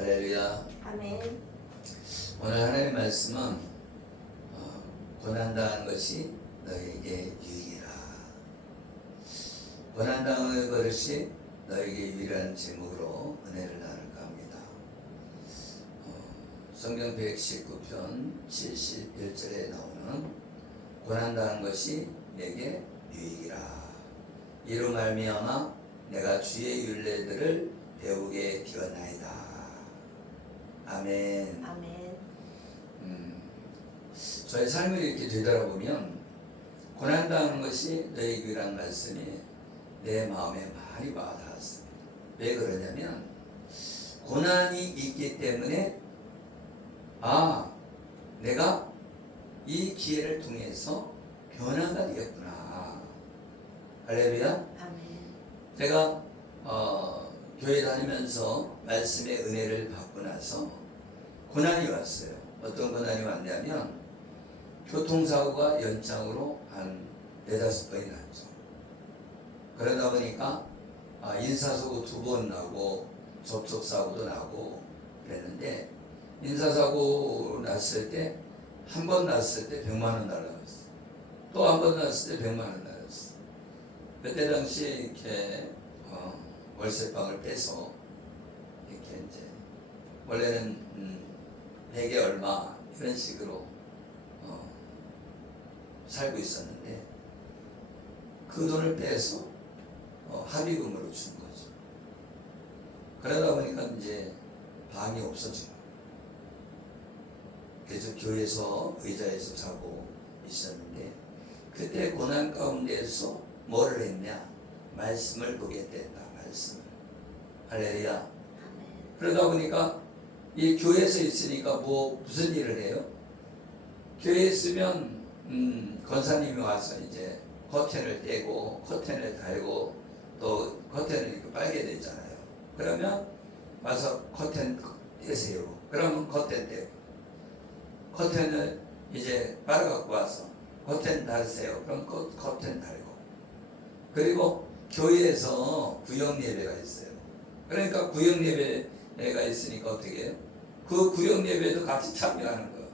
할렐루야. 아멘. 오늘 하나님의 말씀은 고난당하는 것이 너에게 유익이라. 고난당하는 것이 너에게 유일한 제목으로 은혜를 나눌까 합니다. 성경 119편 71절에 나오는 고난당하는 것이 내게 유익이라. 이로 말미암아 내가 주의 율례들을 배우게 되었나이다. 아멘. 아멘. 저의 삶을 이렇게 되돌아보면 고난당하는 것이 너의 유일한 말씀이 내 마음에 많이 와닿았습니다. 왜 그러냐면 고난이 있기 때문에 내가 이 기회를 통해서 변화가 되었구나. 할렐루야. 아멘. 제가 교회 다니면서 말씀의 은혜를 받고 나서 고난이 왔어요. 어떤 고난이 왔냐면 교통사고가 연장으로 한 4-5번이 났죠. 그러다 보니까 인사사고 2번 나고 접촉사고도 나고 그랬는데, 인사사고 났을 때 한 번 났을 때 100만 원 날라갔어요. 또 한 번 났을 때 100만 원 날라갔어요. 그때 당시에 이렇게 월세방을 빼서 이렇게 이제 원래는 100에 얼마 이런 식으로 살고 있었는데 그 돈을 빼서 합의금으로 준 거죠. 그러다 보니까 이제 방이 없어진 거예요. 그래서 교회에서 의자에서 자고 있었는데 그때 고난 가운데에서 뭐를 했냐? 말씀을 보게 됐다. 말씀을. 할렐루야. 아멘. 그러다 보니까 이 교회에서 있으니까 무슨 일을 해요? 교회에 있으면 권사님이 와서 이제 커튼을 떼고 커튼을 달고 또 커튼을 이렇게 빨게 되잖아요. 그러면 와서 커튼 떼세요. 그러면 커튼 떼고 커튼을 이제 빨아갖고 와서 커튼 달으세요. 그럼 커튼 달고. 그리고 교회에서 구역 예배가 있어요. 그러니까 구역 예배가 있으니까 어떻게 해요? 그 구역 예배도 같이 참여하는 거예요.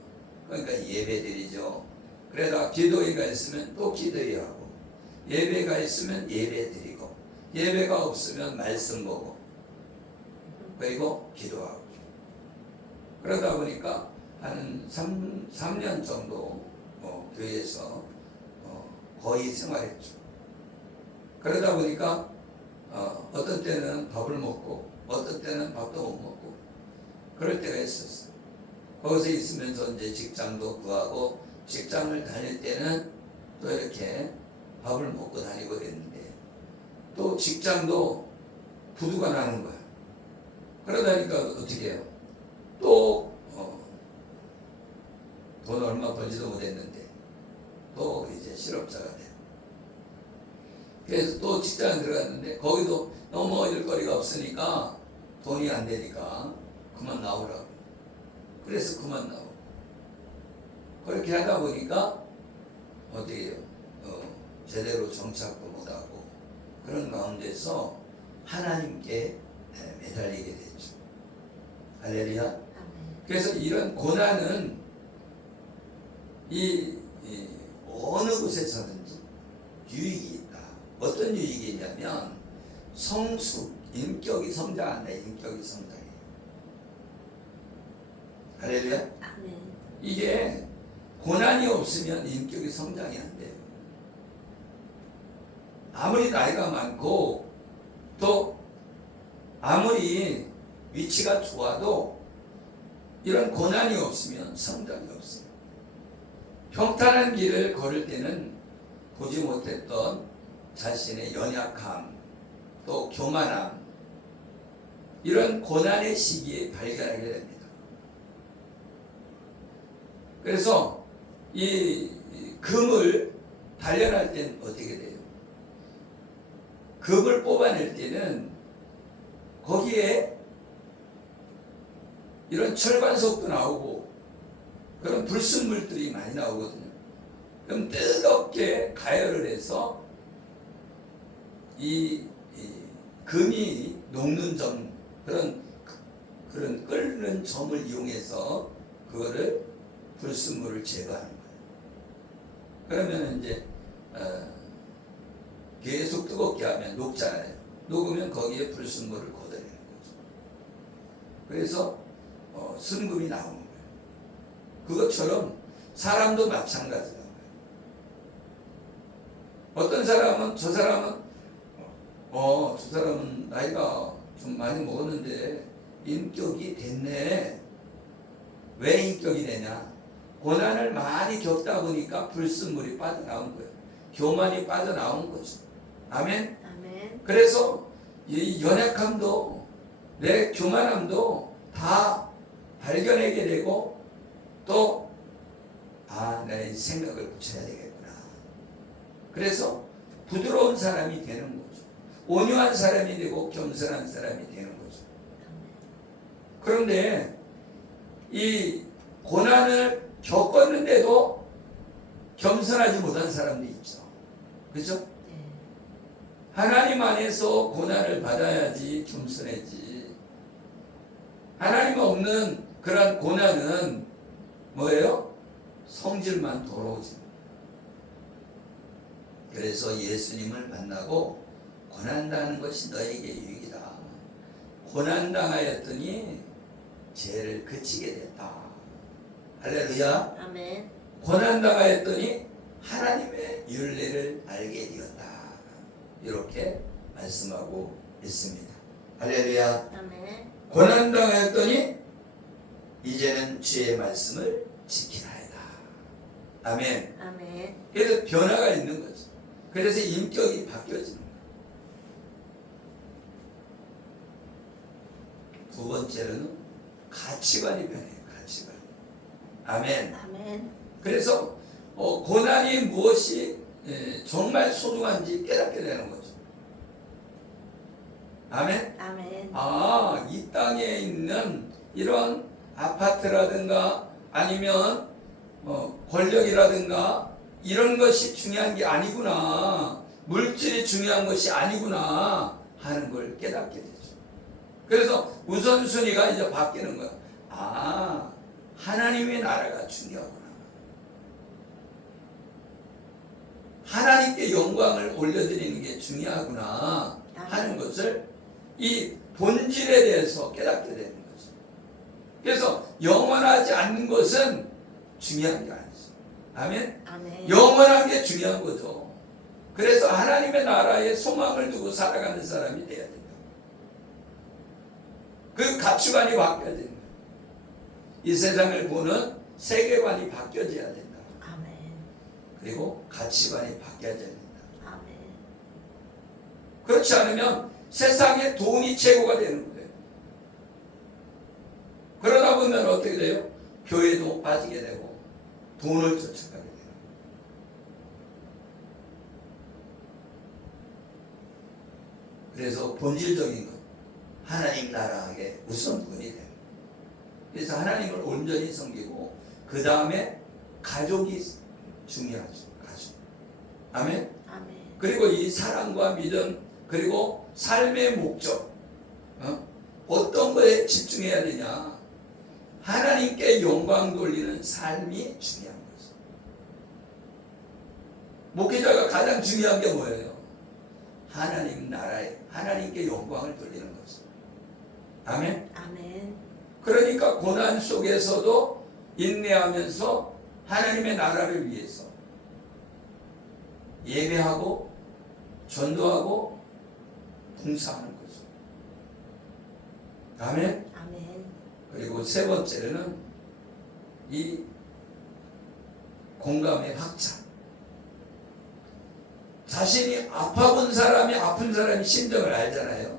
그러니까 예배드리죠. 그러다가 기도회가 있으면 또 기도회하고, 예배가 있으면 예배드리고, 예배가 없으면 말씀 보고, 그리고 기도하고. 그러다 보니까 한 3년 정도 교회에서 거의 생활했죠. 그러다 보니까 어떤 때는 밥을 먹고 어떤 때는 밥도 못 먹고 그럴 때가 있었어요. 거기서 있으면서 이제 직장도 구하고, 직장을 다닐 때는 또 이렇게 밥을 먹고 다니고 그랬는데 또 직장도 부도가 나는 거야. 그러다니까 어떻게 해요? 또 돈 얼마 벌지도 못했는데 또 이제 실업자가 돼요. 그래서 또 직장에 들어갔는데 거기도 너무 일거리가 없으니까 돈이 안 되니까 그만 나오라고. 그래서 그만 나오고. 그렇게 하다 보니까 어떻게 해요? 제대로 정착도 못하고 그런 가운데서 하나님께 매달리게 됐죠. 할렐루야. 아멘. 그래서 이런 고난은 이 어느 곳에서든지 유익이 있다. 어떤 유익이 있냐면 성숙, 인격이 성장한다. 인격이 성장해. 할렐루야. 아멘. 이게 고난이 없으면 인격이 성장이 안 돼요. 아무리 나이가 많고 또 아무리 위치가 좋아도 이런 고난이 없으면 성장이 없어요. 평탄한 길을 걸을 때는 보지 못했던 자신의 연약함, 또 교만함, 이런 고난의 시기에 발견하게 됩니다. 그래서 이 금을 단련할 때는 어떻게 돼요? 금을 뽑아낼 때는 거기에 이런 철관석도 나오고 그런 불순물들이 많이 나오거든요. 그럼 뜨겁게 가열을 해서 이 금이 녹는 점, 그런 그런 끓는 점을 이용해서 그거를 불순물을 제거하는 거예요. 그러면 이제 계속 뜨겁게 하면 녹잖아요. 녹으면 거기에 불순물을 걷어내는 거죠. 그래서 순금이 나오는 거예요. 그것처럼 사람도 마찬가지라는 거예요. 어떤 사람은 저 사람은 나이가 좀 많이 먹었는데 인격이 됐네. 왜 인격이 되냐? 고난을 많이 겪다 보니까 불순물이 빠져나온 거예요. 교만이 빠져나온 거죠. 아멘? 아멘. 그래서 이 연약함도 내 교만함도 다 발견하게 되고 또 내 생각을 고쳐야 되겠구나. 그래서 부드러운 사람이 되는 거죠. 온유한 사람이 되고 겸손한 사람이 되는 거죠. 그런데 이 고난을 겪었는데도 겸손하지 못한 사람도 있죠. 그렇죠? 네. 하나님 안에서 고난을 받아야지 겸손해지. 하나님 없는 그런 고난은 뭐예요? 성질만 더러워집니다. 그래서 예수님을 만나고 고난당하는 것이 너에게 유익이다. 고난당하였더니 죄를 그치게 됐다. 할렐루야. 아멘. 고난당하였더니 하나님의 윤례를 알게 되었다. 이렇게 말씀하고 있습니다. 할렐루야. 아멘. 고난당하였더니 이제는 주의 말씀을 지키나이다. 아멘. 아멘. 그래서 변화가 있는 거죠. 그래서 인격이 바뀌어지는 거예요. 두 번째로는 가치관이 변해요. 가치관. 아멘. 아멘. 그래서 고난이 무엇이 정말 소중한지 깨닫게 되는 거죠. 아멘. 아멘. 이 땅에 있는 이런 아파트라든가 아니면 권력이라든가 이런 것이 중요한 게 아니구나. 물질이 중요한 것이 아니구나 하는 걸 깨닫게 되죠. 그래서 우선순위가 이제 바뀌는 거예요. 하나님의 나라가 중요하구나. 하나님께 영광을 올려드리는 게 중요하구나 하는 것을 이 본질에 대해서 깨닫게 되는 거죠. 그래서 영원하지 않는 것은 중요한 게 아니죠. 아멘? 아멘. 영원한 게 중요한 거죠. 그래서 하나님의 나라에 소망을 두고 살아가는 사람이 돼야 된다. 그 가치관이 바뀌어야 된다. 이 세상을 보는 세계관이 바뀌어져야 된다. 아멘. 그리고 가치관이 바뀌어져야 된다. 아멘. 그렇지 않으면 세상에 돈이 최고가 되는 거예요. 그러다 보면 어떻게 돼요? 교회도 빠지게 되고 돈을 쫓아가게 돼요. 그래서 본질적인 것, 하나님 나라에 우선권이 돼요. 그래서 하나님을 온전히 섬기고 그 다음에 가족이 중요하죠. 가족. 아멘. 아멘. 그리고 이 사랑과 믿음 그리고 삶의 목적 어떤 거에 집중해야 되냐? 하나님께 영광 돌리는 삶이 중요한 거죠. 목회자가 가장 중요한 게 뭐예요? 하나님 나라에 하나님께 영광을 돌리는 거죠. 아멘. 아멘. 그러니까 고난 속에서도 인내하면서 하나님의 나라를 위해서 예배하고 전도하고 봉사하는 거죠. 아멘. 아멘. 그리고 세 번째로는 이 공감의 확장. 자신이 아파본 사람이 아픈 사람이 심정을 알잖아요.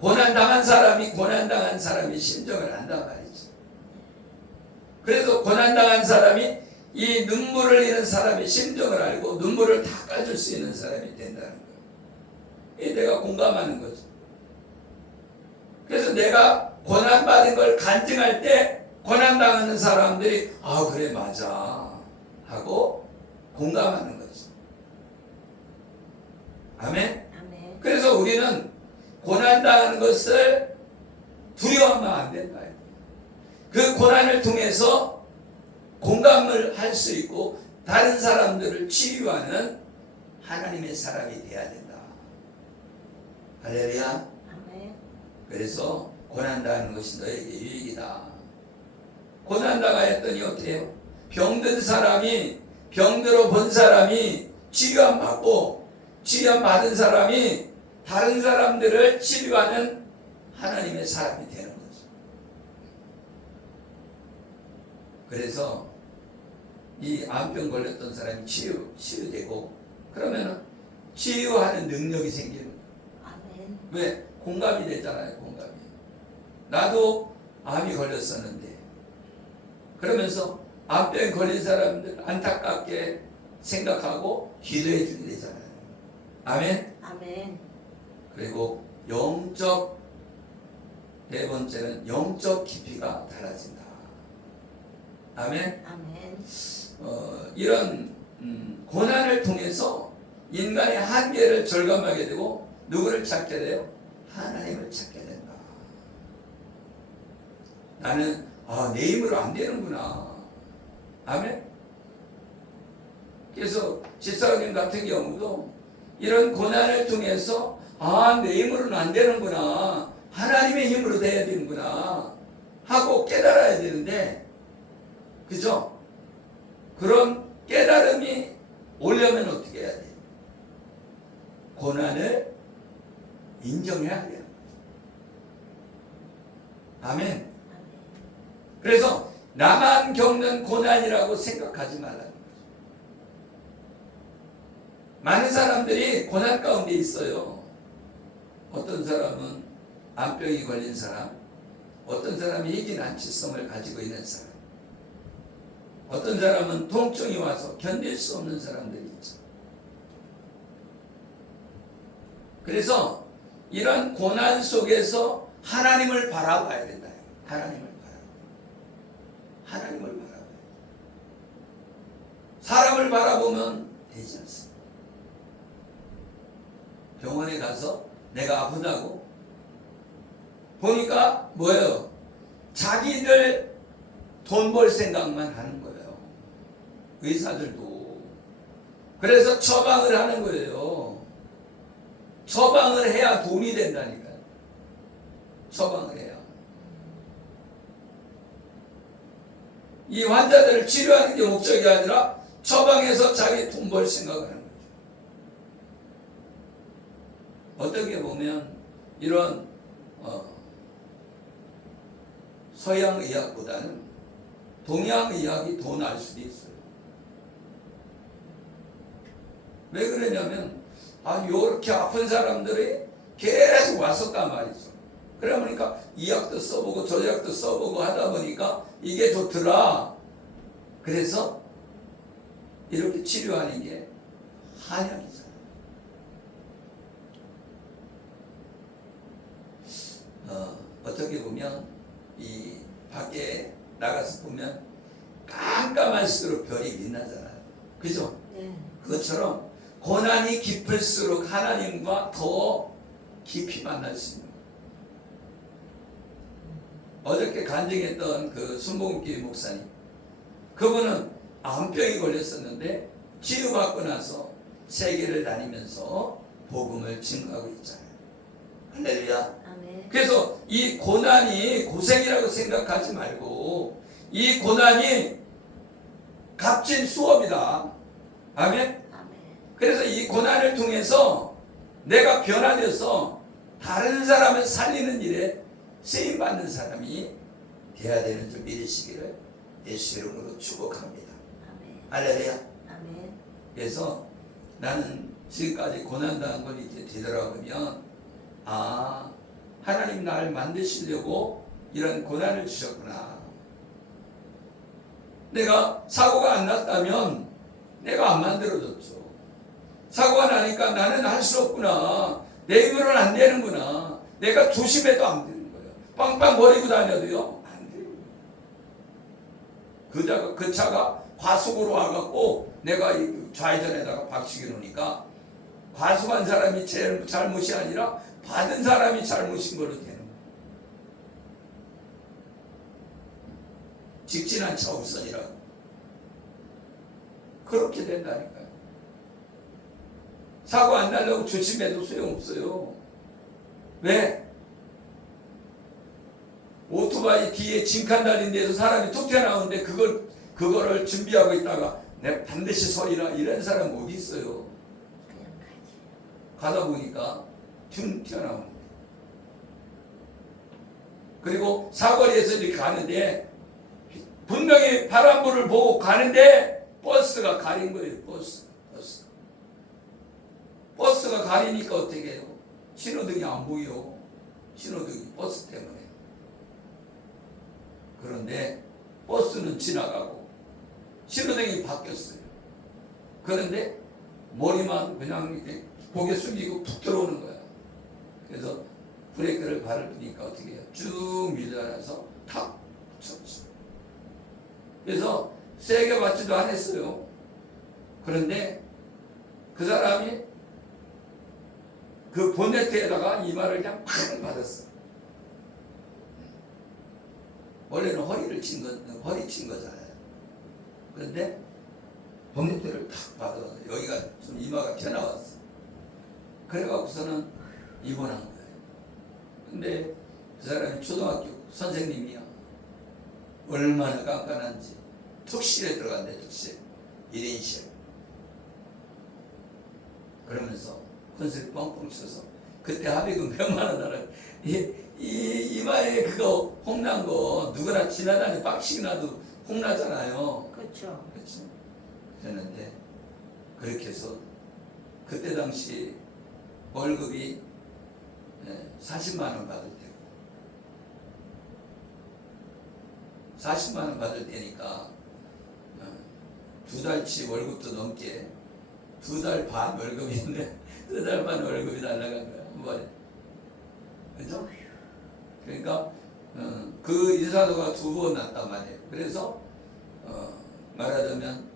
고난당한 사람이 심정을 안단 말이죠. 그래서 고난당한 사람이 이 눈물을 흘리는 사람의 심정을 알고 눈물을 닦아줄 수 있는 사람이 된다는 거예요. 이게 내가 공감하는 거죠. 그래서 내가 고난받은 걸 간증할 때 고난당하는 사람들이 그래 맞아 하고 공감하는 거죠. 아멘. 아멘. 그래서 우리는 고난당하는 것을 두려워하면 안 된다. 그 고난을 통해서 공감을 할 수 있고 다른 사람들을 치유하는 하나님의 사람이 되어야 된다. 할렐루야. 아멘. 그래서 고난당하는 것이 너에게 유익이다. 고난당하였더니 어때요? 병든 사람이, 병들어 본 사람이 치유함 받고 치유함 받은 사람이 다른 사람들을 치유하는 하나님의 사람이 되는 거죠. 그래서 이 암병 걸렸던 사람이 치유되고 그러면 치유하는 능력이 생기는 거예요. 아멘. 왜? 공감이 되잖아요. 공감이. 나도 암이 걸렸었는데 그러면서 암병 걸린 사람들 안타깝게 생각하고 기도해 주게 되잖아요. 아멘. 아멘. 그리고 영적, 네 번째는 영적 깊이가 달라진다. 아멘. 아멘. 이런 고난을 통해서 인간의 한계를 절감하게 되고 누구를 찾게 돼요? 하나님을 찾게 된다. 나는 내 힘으로 안 되는구나. 아멘. 그래서 지사님 같은 경우도 이런 고난을 통해서 내 힘으로는 안 되는구나. 하나님의 힘으로 돼야 되는구나 하고 깨달아야 되는데, 그죠? 그런 깨달음이 오려면 어떻게 해야 돼요? 고난을 인정해야 돼요. 아멘. 그래서 나만 겪는 고난이라고 생각하지 말라는 거죠. 많은 사람들이 고난 가운데 있어요. 어떤 사람은 암병이 걸린 사람, 어떤 사람이 희귀난치성을 가지고 있는 사람, 어떤 사람은 통증이 와서 견딜 수 없는 사람들이 있죠. 그래서 이런 고난 속에서 하나님을 바라봐야 된다. 하나님을 바라봐야 돼. 사람을 바라보면 되지 않습니다. 병원에 가서 내가 아프다고 보니까 뭐예요? 자기들 돈 벌 생각만 하는 거예요. 의사들도. 그래서 처방을 하는 거예요. 처방을 해야 돈이 된다니까요. 처방을 해야. 이 환자들을 치료하는 게 목적이 아니라 처방해서 자기 돈 벌 생각을 하는 거죠. 어떻게 보면 이런 서양 의학보다는 동양 의학이 더 나을 수도 있어요. 왜 그러냐면 요렇게 아픈 사람들이 계속 왔었단 말이죠. 그러니까 이 약도 써보고 저 약도 써보고 하다 보니까 이게 좋더라. 그래서 이렇게 치료하는 게 한약이잖아요. 어떻게 보면 이 밖에 나가서 보면 깜깜할수록 별이 빛나잖아요. 그죠? 네. 그것처럼 고난이 깊을수록 하나님과 더 깊이 만날 수 있는 거예요. 어저께 간증했던 그 순복음교회 목사님, 그분은 암병이 걸렸었는데 치유받고 나서 세계를 다니면서 복음을 증거하고 있잖아요. 할렐루야. 아멘. 그래서 이 고난이 고생이라고 생각하지 말고 이 고난이 값진 수업이다. 아멘. 아멘. 그래서 이 고난을 통해서 내가 변화되어서 다른 사람을 살리는 일에 쓰임받는 사람이 되어야 되는 줄 믿으시기를 예수 이름으로 축복합니다. 아멘. 할렐루야. 아멘. 그래서 나는 지금까지 고난당한 걸 이제 되돌아보면 하나님 나를 만드시려고 이런 고난을 주셨구나. 내가 사고가 안 났다면 내가 안 만들어졌죠. 사고가 나니까 나는 할 수 없구나. 내 힘으로는 안 되는구나. 내가 조심해도 안 되는 거예요. 빵빵 버리고 다녀도요 안 돼요. 그 차가 과속으로 와갖고 내가 좌회전에다가 박치기 놓으니까 과속한 사람이 제일 잘못이 아니라 받은 사람이 잘못인 걸로 되는 거예요. 직진한 차 우선이라고. 그렇게 된다니까요. 사고 안 나려고 조심해도 소용없어요. 왜? 오토바이 뒤에 짐칸 달린 데서 사람이 툭 튀어나오는데 그거를 준비하고 있다가 내가 반드시 서리라 이런 사람 어디 있어요? 그냥 가지. 가다 보니까 툭 튀어나오는 거예요. 그리고 사거리에서 이렇게 가는데 분명히 파란불을 보고 가는데 버스가 가린 거예요. 버스가 가리니까 어떻게 해요? 신호등이 안 보여. 신호등이 버스 때문에. 그런데 버스는 지나가고 신호등이 바뀌었어요. 그런데 머리만 그냥 이렇게 고개 숙이고 푹 들어오는 거야. 그래서 브레이크를 밟으니까 어떻게 해요? 쭉 밀려나서 탁 쳤어. 그래서 세게 맞지도 않았어요. 그런데 그 사람이 그 본네트에다가 이마를 그냥 팍 맞았어. 원래는 허리 친 거잖아요. 그런데 본네트를 탁 받아 여기가 좀 이마가 튀어나왔어. 그래갖고서는 입원한 거예요. 근데 그 사람이 초등학교 선생님이야. 얼마나 깐깐한지 특실에 들어간대. 특실 1인실. 그러면서 컨셉 뻥뻥 쳐서 그때 합의금 100만 원 달라. 이마에 그거 홍난 거 누구나 지나다니 빡치기 나도 홍나잖아요. 그렇죠. 그렇죠. 그랬는데 그렇게 해서 그때 당시 월급이 40만 원 받을 때고 40만 원 받을 때니까 2달치 월급도 넘게 2달 반 월급인데 2달 반 월급이 날라간 거야 한 번에. 그죠? 그러니까 그 인사도가 2번 났단 말이에요. 그래서 말하자면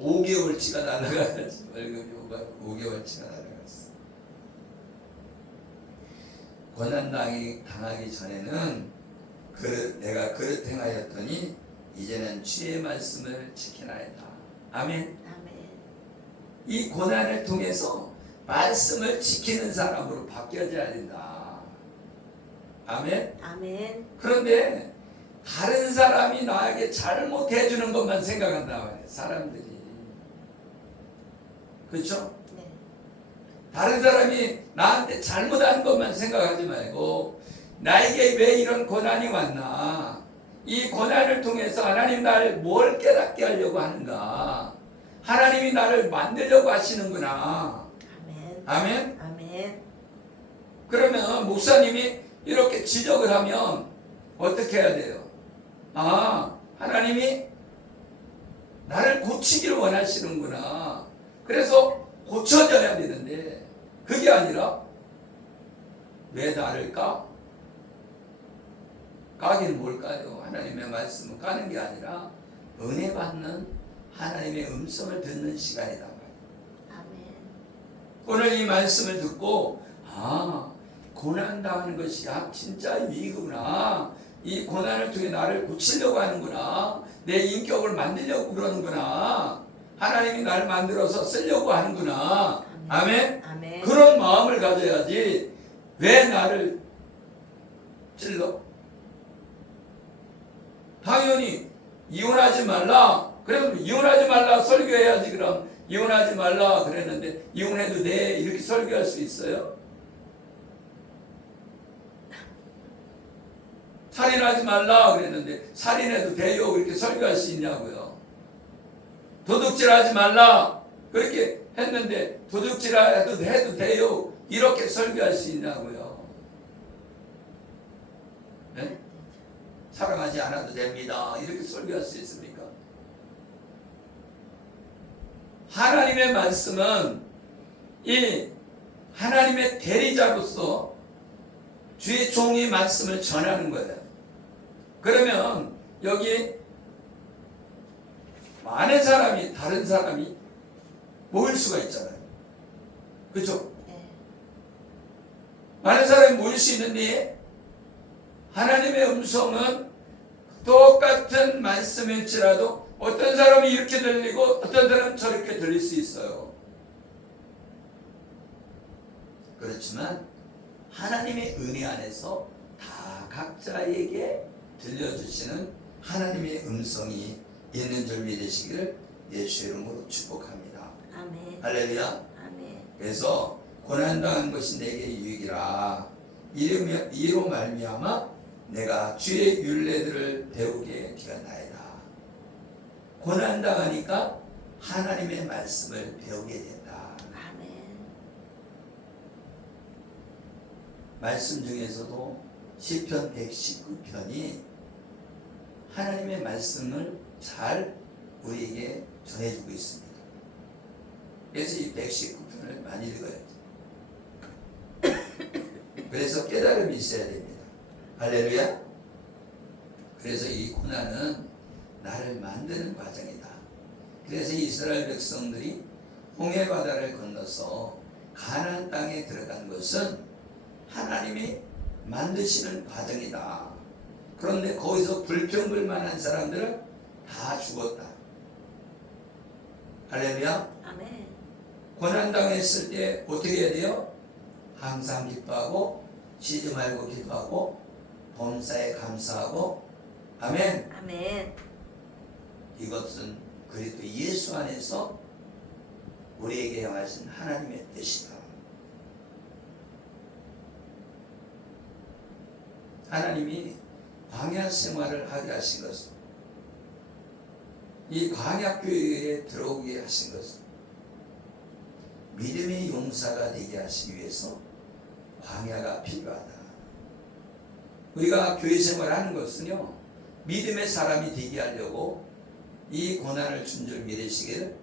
5개월치가 날라가야지. 월급이 5개월치가 날라갔어. 고난당하기 전에는 내가 그릇 행하였더니 이제는 주의 말씀을 지키나이다. 아멘. 아멘. 이 고난을 통해서 말씀을 지키는 사람으로 바뀌어져야 된다. 아멘. 아멘. 그런데 다른 사람이 나에게 잘못해 주는 것만 생각한다 말이에요. 사람들이. 그렇죠? 네. 다른 사람이 나한테 잘못한 것만 생각하지 말고 나에게 왜 이런 고난이 왔나? 이 고난을 통해서 하나님 나를 뭘 깨닫게 하려고 하는가? 하나님이 나를 만들려고 하시는구나. 아멘. 아멘? 아멘. 그러면 목사님이 이렇게 지적을 하면 어떻게 해야 돼요? 아, 하나님이 나를 고치기를 원하시는구나. 그래서 고쳐져야 되는데 그게 아니라 왜 나를 까? 까기는 뭘까요? 하나님의 말씀을 까는 게 아니라 은혜 받는 하나님의 음성을 듣는 시간이다. 아멘. 오늘 이 말씀을 듣고 고난당하는 것이 진짜 위기구나. 이 고난을 통해 나를 고치려고 하는구나. 내 인격을 만들려고 그러는구나. 하나님이 나를 만들어서 쓰려고 하는구나. 아멘? 아멘. 그런 마음을 가져야지. 왜 나를 찔러? 당연히 이혼하지 말라. 그래서 이혼하지 말라 설교해야지. 그럼 이혼하지 말라 그랬는데 이혼해도 돼 이렇게 설교할 수 있어요? 살인하지 말라 그랬는데 살인해도 돼요 이렇게 설교할 수 있냐고요? 도둑질하지 말라 그렇게 했는데 도둑질해도 돼요 이렇게 설교할 수 있냐고요? 네? 사랑하지 않아도 됩니다 이렇게 설교할 수 있습니까? 하나님의 말씀은 이 하나님의 대리자로서 주의 종이 말씀을 전하는 거예요. 그러면 여기 많은 사람이 다른 사람이 모일 수가 있잖아요. 그렇죠? 네. 많은 사람이 모일 수 있는데 하나님의 음성은 똑같은 말씀일지라도 어떤 사람이 이렇게 들리고 어떤 사람은 저렇게 들릴 수 있어요. 그렇지만 하나님의 은혜 안에서 다 각자에게 들려주시는 하나님의 음성이 있는 줄 믿으시기를 예수의 이름으로 축복합니다. 아멘. 할렐루야. 아멘. 그래서 고난당한 것이 내게 유익이라. 이로 말미암아 내가 주의 율례들을 배우게 되었나이다. 고난당하니까 하나님의 말씀을 배우게 된다. 아멘. 말씀 중에서도 시편 119편이 하나님의 말씀을 잘 우리에게 전해주고 있습니다. 그래서 이 119편을 많이 읽어야죠. 그래서 깨달음이 있어야 됩니다. 할렐루야. 그래서 이 고난은 나를 만드는 과정이다. 그래서 이스라엘 백성들이 홍해 바다를 건너서 가나안 땅에 들어간 것은 하나님이 만드시는 과정이다. 그런데 거기서 불평불만한 사람들은 다 죽었다. 할렐루야. 아멘. 고난당했을 때 어떻게 해야 돼요? 항상 기뻐하고 쉬지 말고 기도하고 범사에 감사하고 아멘. 아멘. 이것은 그리스도 예수 안에서 우리에게 행하신 하나님의 뜻이다. 하나님이 광야 생활을 하게 하신 것은, 이 광야 교회에 들어오게 하신 것은 믿음의 용사가 되게 하시기 위해서 광야가 필요하다. 우리가 교회 생활하는 것은요, 믿음의 사람이 되게 하려고 이 고난을 준 줄 믿으시기를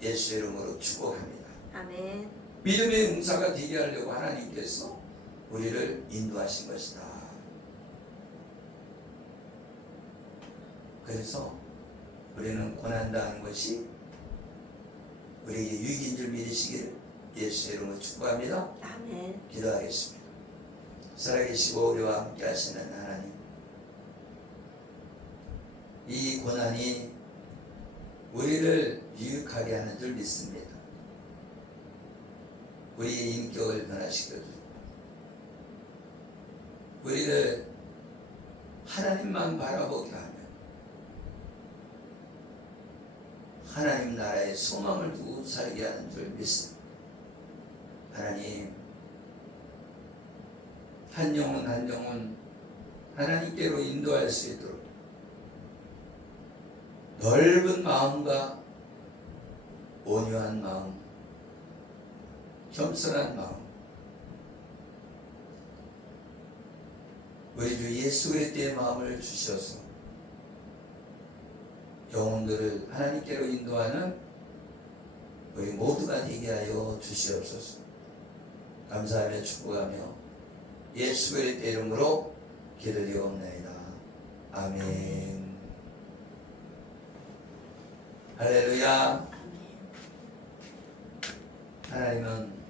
예수의 이름으로 축복합니다. 아멘. 믿음의 용사가 되게 하려고 하나님께서 우리를 인도하신 것이다. 그래서 우리는 고난당하는 것이 우리에게 유익인 줄 믿으시기를 예수의 이름으로 축복합니다. 아멘. 기도하겠습니다. 살아계시고 우리와 함께 하시는 하나님, 이 고난이 우리를 유익하게 하는 줄 믿습니다. 우리의 인격을 변화시켜주고 우리를 하나님만 바라보게 하며 하나님 나라의 소망을 두고 살게 하는 줄 믿습니다. 하나님, 한 영혼 한 영혼 하나님께로 인도할 수 있도록 넓은 마음과 온유한 마음, 겸손한 마음, 우리 주 예수 그리스도의 마음을 주셔서 영혼들을 하나님께로 인도하는 우리 모두가 되게 하여 주시옵소서. 감사하며 축복하며 예수 그리스도의 이름으로 기도드리옵나이다. 아멘. 할렐루야. 아멘. 하나님은